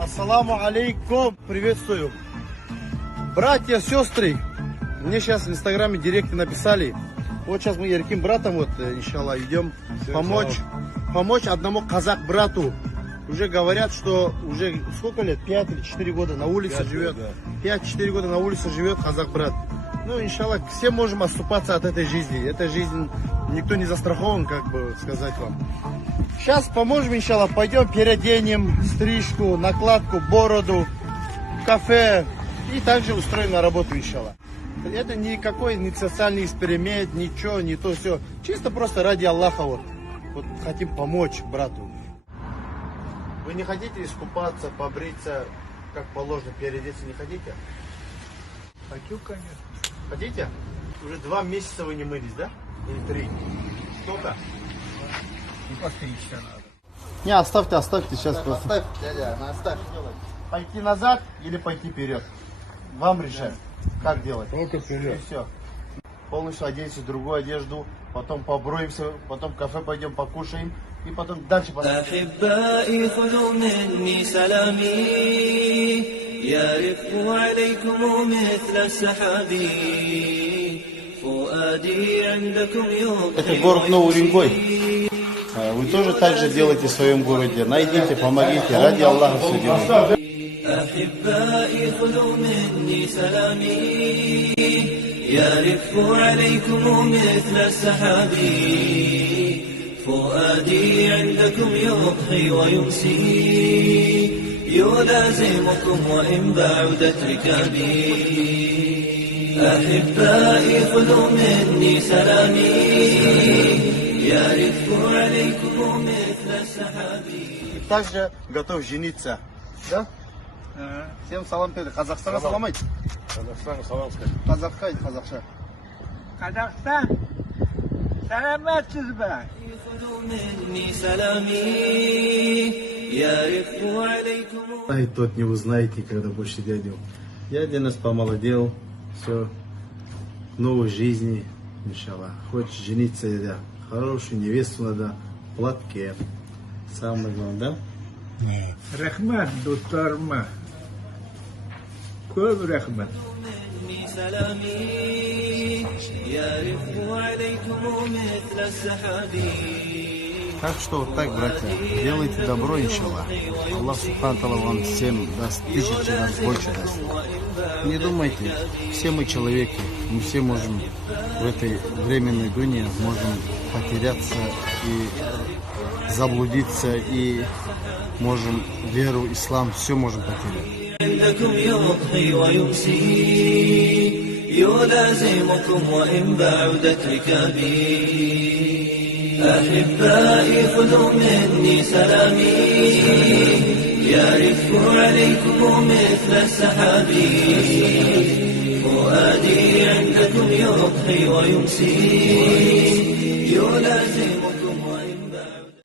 Ассаламу алейкум. Приветствую. Братья, сестры, мне сейчас в инстаграме директе написали. Вот сейчас мы ярким братом, вот, иншаллах, идем помочь одному казак брату. Уже говорят, что уже сколько лет? 5 или 4 года на улице живет. Да. 5-4 года на улице живет казак брат. Ну, иншаллах, все можем отступаться от этой жизни. Эта жизнь никто не застрахован, как бы сказать вам. Сейчас поможем, иншаллах, пойдем переоденем стрижку, накладку, бороду, кафе и также устроим на работу, иншаллах. Это никакой не социальный эксперимент, ничего, не то все. Чисто просто ради Аллаха вот хотим помочь брату. Вы не хотите искупаться, побриться, как положено, переодеться, не хотите? Хочу, конечно. Хотите? Уже 2 месяца вы не мылись, да? Или 3? Сколько? И постричься надо. Не, оставьте, сейчас Да, просто. оставь, дядя, оставь. Пойти назад или пойти вперед? Вам решать, как делать. Только И вперед. все. Полностью оденься в другую одежду, потом поброемся, потом в кафе пойдем покушаем, и потом дальше посмотрим. أحبائي خذوا مني سلامي يرف عليكم مثل السحاب فؤادي عندكم Это يضحي город Новый Уренгой. Вы тоже так же делаете в своем городе. Найдите, помогите. Ради Аллаха все делайте. أحبائي خذوا مني سلامي يرف عليكم مثل السحاب فؤادي عندكم يضحي ويمسي يلازمكم وإن بعدت ركابي أحبائي خذوا مني سلامي يرف عليكم مثل السحاب. Также готов жениться. Да? Всем салам передаю. Казахстана салам айт. Казахстан, салам сказать. Казахқа айт, қазақша. Казахстан, саламатсыз ба? خذوا مني سلامي يرف عليكم. А и тот не узнаете, когда больше дядю. Дядя нас помолодел, все, новой жизни, иншаллах. Хочешь жениться, дядя, хорошую невесту надо, в платке. Самое главное, да? Рахмат, достарыма. Көп рахмат. مني سلامي يرف عليكم مثل السحاب. Так что вот так, братья, делайте добро, иншаллах. Аллах Субхану Тааля вам всем даст 1000 раз больше даст. Не думайте, все мы человеки, мы все можем в этой временной дуне можем потеряться и заблудиться, и можем веру, ислам, все можем потерять. عندكم يضحي ويمسي يلازمكم وإن بعدت ركابي أحبائي خذوا مني سلامي يرف عليكم مثل السحاب فؤادي عندكم يضحي ويمسي يلازمكم